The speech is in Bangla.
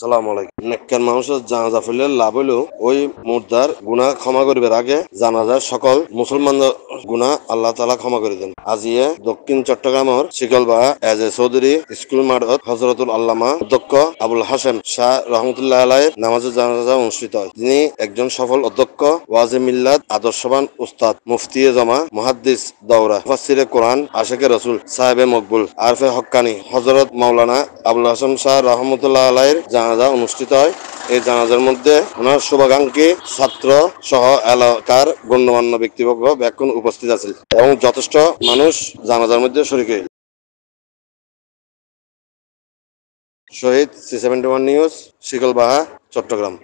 সালামু আলাইকুম। নেককার মানুষের জানাজা পড়লে লাভ হইলো ওই মুর্দার গুনাহ ক্ষমা করিবার আগে জানাজার সকল মুসলমানদের গুনাহ আল্লাহ তাআলা ক্ষমা করে দেন। আজিয়ে দক্ষিণ চট্টগ্রামের শিকলবাহা এজ এ চৌধুরী স্কুল মাঠত হযরতুল আল্লামা অধ্যক্ষ আবুল হাশেম শাহ রহমতুল্লাহ আলাইহির নামাজে জানাজা অনুষ্ঠিত হয়। তিনি একজন সফল অধ্যক্ষ, ওয়াজে মিল্লাত, আদর্শবান উস্তাদ, মুফতিয়ে জামা, মুহাদ্দিস দাওরা, মুফাসসিরে কোরআন, আশিকে রাসূল, সাহেবে মকবুল, আরফে হক্কানি হযরত মাওলানা আবুল হাশেম শাহ রহমতুল্লাহ আলাইহির জানাজা অনুষ্ঠিত হয়। এই জানাজার মধ্যে ওনার শুভাকাঙ্ক্ষী ছাত্র সহ এলাকার গণ্যমান্য ব্যক্তিবর্গ ব্যাকুল উপস্থিত আছে এবং যথেষ্ট মানুষ জানাজার মধ্যে শরীক হয়। শহীদ C71 নিউজ, শিকলবাহা, চট্টগ্রাম।